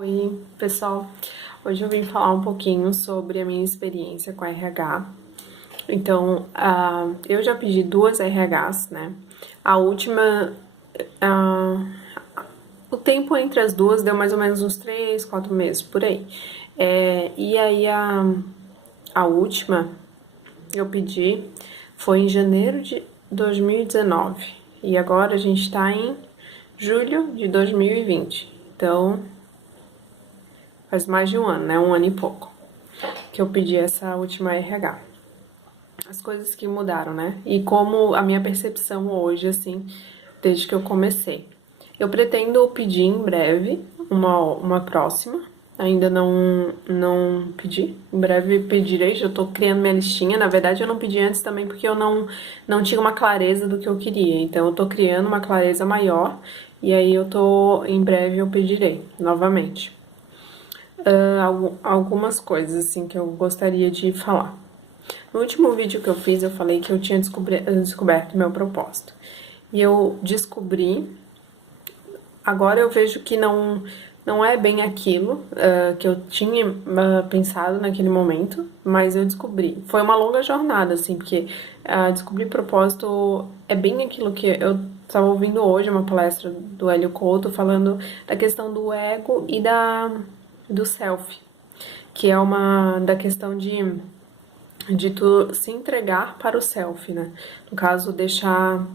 Oi, pessoal. Hoje eu vim falar um pouquinho sobre a minha experiência com a RH. Então, eu já pedi 2 RHs, né? A última, ah, o tempo entre as duas deu mais ou menos uns 3, 4 meses, por aí. E aí, a última eu pedi foi em janeiro de 2019. E agora a gente tá em julho de 2020. Então, faz mais de um ano, né? Um ano e pouco que eu pedi essa última RH. As coisas que mudaram, né? E como a minha percepção hoje, assim, desde que eu comecei. Eu pretendo pedir em breve uma próxima. Ainda não pedi. Em breve pedirei, já tô criando minha listinha. Na verdade, eu não pedi antes também porque eu não tinha uma clareza do que eu queria. Então, eu tô criando uma clareza maior. E aí, em breve eu pedirei novamente. Algumas coisas, assim, que eu gostaria de falar. No último vídeo que eu fiz, eu falei que eu tinha descoberto meu propósito. E eu descobri, agora eu vejo que não é bem aquilo que eu tinha pensado naquele momento, mas eu descobri. Foi uma longa jornada, assim, porque descobrir propósito é bem aquilo que eu estava ouvindo hoje, uma palestra do Hélio Couto, falando da questão do ego e do self, que é da questão de tu se entregar para o self, né? No caso, deixar.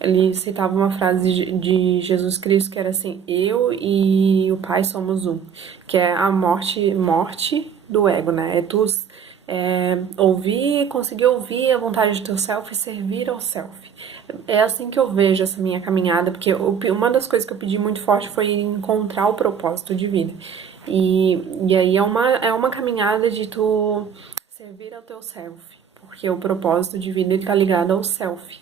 Ele citava uma frase de Jesus Cristo que era assim: eu e o Pai somos um, que é a morte do ego, né? É tu conseguir ouvir a vontade do teu self e servir ao self. É assim que eu vejo essa minha caminhada, porque uma das coisas que eu pedi muito forte foi encontrar o propósito de vida. E aí é uma caminhada de tu servir ao teu self, porque o propósito de vida ele tá ligado ao self.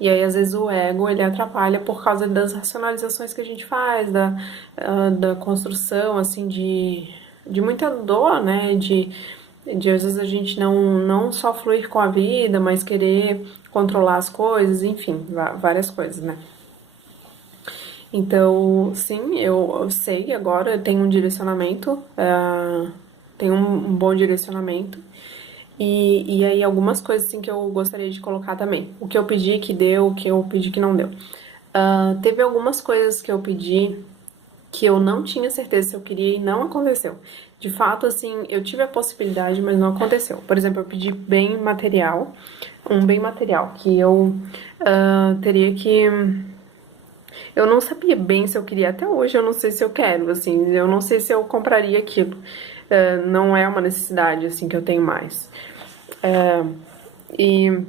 E aí, às vezes, o ego, ele atrapalha por causa das racionalizações que a gente faz, da construção, assim, de muita dor, né? Às vezes, a gente não só fluir com a vida, mas querer controlar as coisas, enfim, várias coisas, né? Então, sim, eu sei agora, eu tenho um direcionamento, tenho um bom direcionamento. E aí algumas coisas assim que eu gostaria de colocar também. O que eu pedi que deu, o que eu pedi que não deu. Teve algumas coisas que eu pedi que eu não tinha certeza se eu queria e não aconteceu. De fato, assim, eu tive a possibilidade, mas não aconteceu. Por exemplo, eu pedi um bem material, que eu teria que. Eu não sabia bem se eu queria, até hoje eu não sei se eu quero, assim, eu não sei se eu compraria aquilo. Não é uma necessidade, assim, que eu tenho mais. E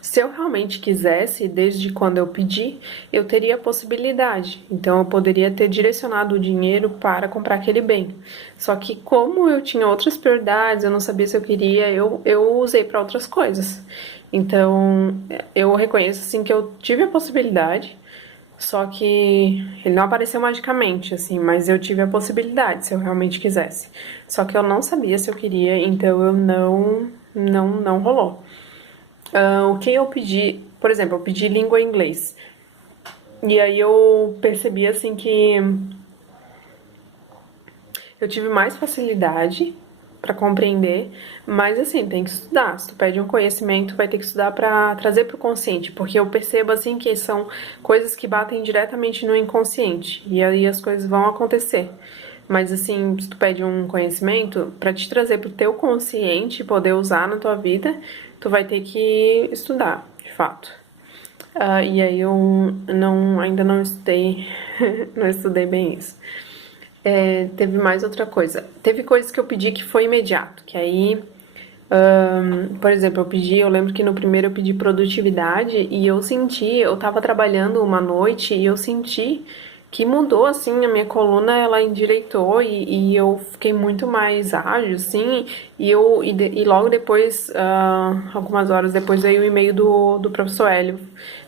se eu realmente quisesse, desde quando eu pedi, eu teria a possibilidade. Então eu poderia ter direcionado o dinheiro para comprar aquele bem. Só que como eu tinha outras prioridades, eu não sabia se eu queria, eu usei para outras coisas. Então eu reconheço assim que eu tive a possibilidade, só que ele não apareceu magicamente, assim, mas eu tive a possibilidade, se eu realmente quisesse. Só que eu não sabia se eu queria, então eu não rolou. O que eu pedi, por exemplo, eu pedi língua em inglês. E aí eu percebi assim que eu tive mais facilidade para compreender, mas assim, tem que estudar. Se tu pede um conhecimento, vai ter que estudar para trazer pro consciente, porque eu percebo assim que são coisas que batem diretamente no inconsciente e aí as coisas vão acontecer. Mas assim, se tu pede um conhecimento para te trazer pro teu consciente poder usar na tua vida, tu vai ter que estudar, de fato. E aí eu ainda não estudei, não estudei bem isso. Teve mais outra coisa. Teve coisas que eu pedi que foi imediato, que aí, por exemplo, eu lembro que no primeiro eu pedi produtividade e eu tava trabalhando uma noite e eu senti que mudou, assim, a minha coluna, ela endireitou e eu fiquei muito mais ágil, assim, e logo depois, algumas horas depois, veio o e-mail do professor Hélio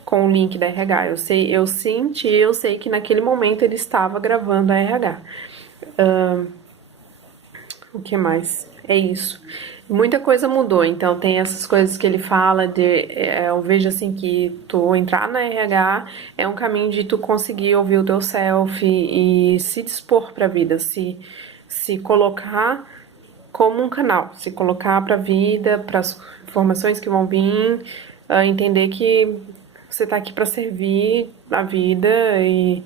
com o link da RH. Eu sei que naquele momento ele estava gravando a RH. O que mais? É isso. muita coisa mudou, então tem essas coisas que ele fala eu vejo assim que tu entrar na RH é um caminho de tu conseguir ouvir o teu self e se dispor pra vida, se colocar como um canal, se colocar pra vida, para as informações que vão vir, entender que você tá aqui pra servir a vida e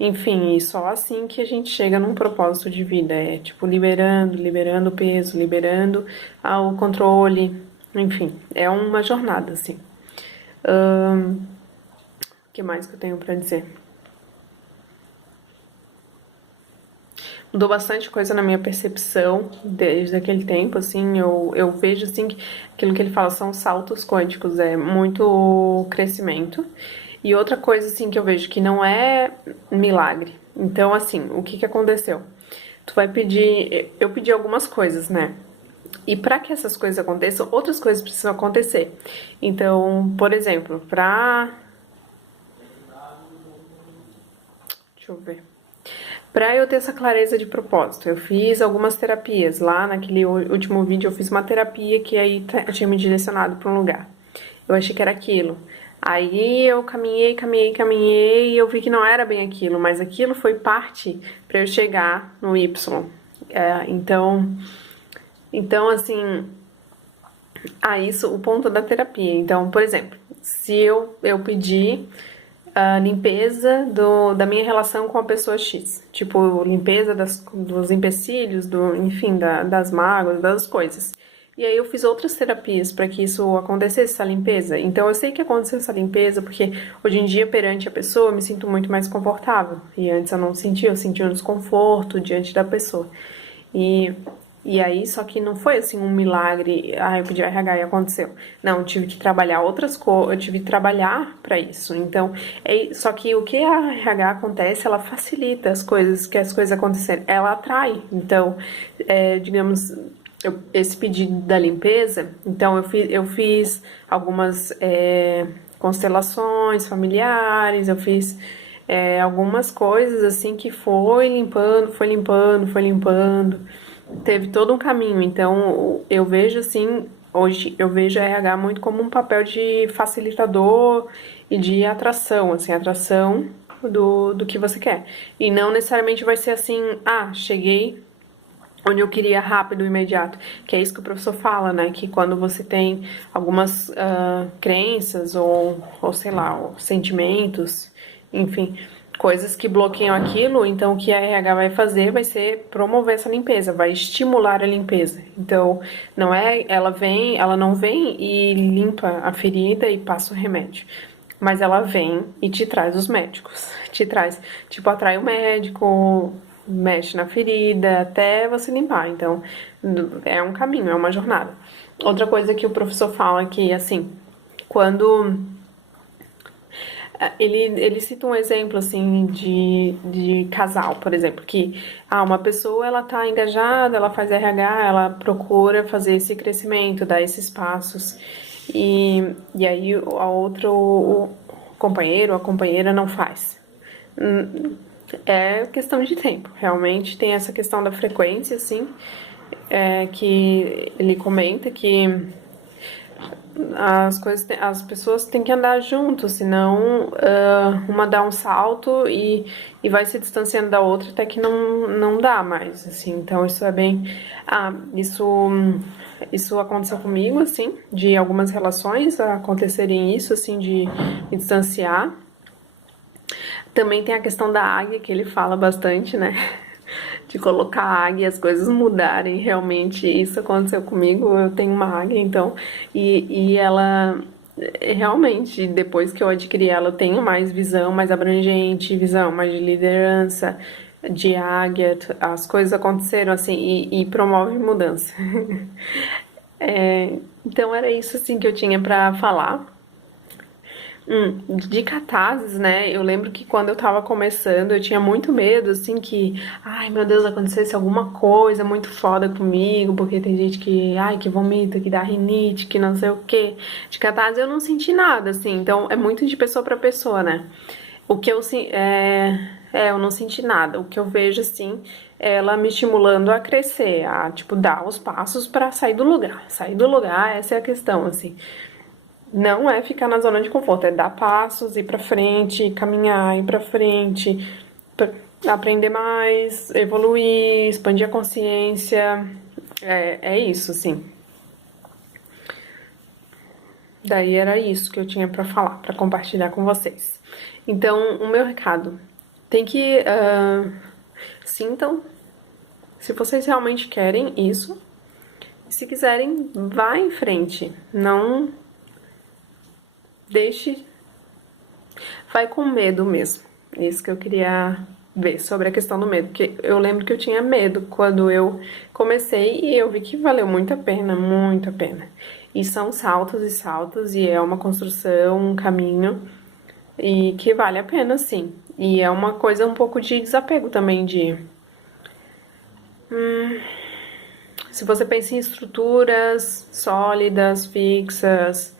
enfim, e só assim que a gente chega num propósito de vida, é tipo liberando o peso, liberando o controle, enfim, é uma jornada, assim. O que mais que eu tenho pra dizer? Mudou bastante coisa na minha percepção desde aquele tempo, assim, eu vejo, assim, que aquilo que ele fala são saltos quânticos, é muito crescimento. E outra coisa, assim, que eu vejo que não é milagre. Então, assim, o que que aconteceu? Tu vai pedir, eu pedi algumas coisas, né? E para que essas coisas aconteçam, outras coisas precisam acontecer. Então, por exemplo, deixa eu ver. Para eu ter essa clareza de propósito, eu fiz algumas terapias. Lá naquele último vídeo eu fiz uma terapia que aí tinha me direcionado para um lugar. Eu achei que era aquilo. Aí eu caminhei e eu vi que não era bem aquilo, mas aquilo foi parte para eu chegar no Y. Então assim, isso, o ponto da terapia. Então, por exemplo, se eu pedir a limpeza da minha relação com a pessoa X. Tipo, limpeza dos empecilhos, enfim, das mágoas, das coisas. E aí eu fiz outras terapias para que isso acontecesse, essa limpeza. Então eu sei que aconteceu essa limpeza porque hoje em dia, perante a pessoa, eu me sinto muito mais confortável. E antes eu não sentia, eu sentia um desconforto diante da pessoa. E e aí, só que não foi assim um milagre, eu pedi RH e aconteceu. Não, eu tive que trabalhar outras coisas, eu tive que trabalhar para isso. Então, só que o que a RH acontece, ela facilita as coisas, que as coisas acontecerem, ela atrai. Então, digamos, esse pedido da limpeza, então eu fiz algumas constelações familiares, eu fiz algumas coisas assim que foi limpando, foi limpando, foi limpando. Teve todo um caminho, então eu vejo assim, hoje eu vejo a RH muito como um papel de facilitador e de atração, assim, atração do que você quer. E não necessariamente vai ser assim, cheguei onde eu queria rápido, imediato, que é isso que o professor fala, né, que quando você tem algumas crenças ou sei lá, ou sentimentos, enfim, coisas que bloqueiam aquilo, então o que a RH vai fazer vai ser promover essa limpeza, vai estimular a limpeza. Então, ela não vem e limpa a ferida e passa o remédio. Mas ela vem e te traz os médicos. Te traz, tipo, atrai o médico, mexe na ferida até você limpar. Então, é um caminho, é uma jornada. Outra coisa que o professor fala que, assim, quando ele cita um exemplo assim de casal, por exemplo, que uma pessoa ela tá engajada, ela faz RH, ela procura fazer esse crescimento, dar esses passos e aí a outra o companheiro, a companheira não faz. É questão de tempo, realmente tem essa questão da frequência, assim, que ele comenta que as pessoas têm que andar junto, senão uma dá um salto e vai se distanciando da outra até que não dá mais, assim. Então isso é bem, isso aconteceu comigo, assim, de algumas relações acontecerem isso, assim, de me distanciar. Também tem a questão da águia, que ele fala bastante, né? De colocar águia e as coisas mudarem. Realmente, isso aconteceu comigo. Eu tenho uma águia, então, e ela realmente, depois que eu adquiri ela, eu tenho mais visão mais abrangente, visão mais de liderança, de águia. As coisas aconteceram assim e promove mudança. Então, era isso assim que eu tinha pra falar. De catarses, né? Eu lembro que quando eu tava começando, eu tinha muito medo, assim, ai meu Deus, acontecesse alguma coisa muito foda comigo, porque tem gente que vomita, que dá rinite, que não sei o quê. De catarse eu não senti nada, assim, então é muito de pessoa pra pessoa, né? O que eu, eu não senti nada. O que eu vejo, assim, ela me estimulando a crescer, a, tipo, dar os passos pra sair do lugar. Sair do lugar, essa é a questão, assim. Não é ficar na zona de conforto, é dar passos, ir pra frente, caminhar, ir pra frente, aprender mais, evoluir, expandir a consciência. É isso, assim. Daí era isso que eu tinha pra falar, pra compartilhar com vocês. Então, o meu recado, tem que sintam se vocês realmente querem isso. Se quiserem, vá em frente. Não deixe. Vai com medo mesmo. Isso que eu queria ver sobre a questão do medo. Porque eu lembro que eu tinha medo quando eu comecei e eu vi que valeu muito a pena, muito a pena. E são saltos e saltos, e é uma construção, um caminho, e que vale a pena, sim. E é uma coisa um pouco de desapego também, de se você pensa em estruturas sólidas, fixas,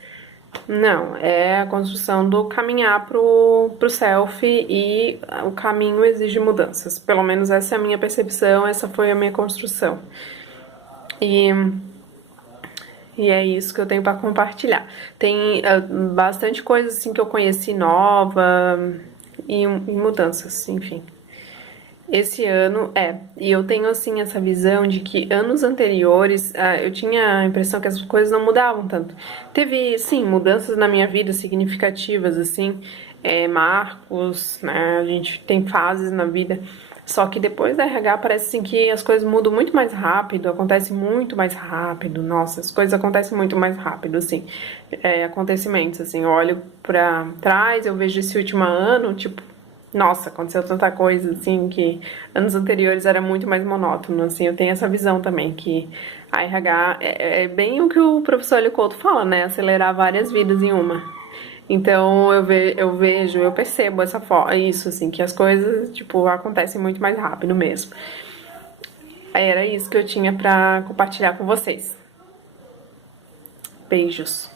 não, é a construção do caminhar pro self, e o caminho exige mudanças. Pelo menos essa é a minha percepção, essa foi a minha construção. E, e é isso que eu tenho para compartilhar. Tem bastante coisa assim que eu conheci nova e mudanças, enfim. Esse ano e eu tenho assim essa visão de que anos anteriores eu tinha a impressão que as coisas não mudavam tanto. Teve, sim, mudanças na minha vida significativas, assim, marcos, né? A gente tem fases na vida. Só que depois da RH parece assim que as coisas mudam muito mais rápido, acontece muito mais rápido. Nossa, as coisas acontecem muito mais rápido, assim. Acontecimentos, assim, eu olho pra trás, eu vejo esse último ano, tipo, nossa, aconteceu tanta coisa, assim, que anos anteriores era muito mais monótono, assim, eu tenho essa visão também, que a RH é bem o que o professor Hélio Couto fala, né, acelerar várias vidas em uma. Então, eu vejo, eu percebo isso, assim, que as coisas, tipo, acontecem muito mais rápido mesmo. Era isso que eu tinha pra compartilhar com vocês. Beijos.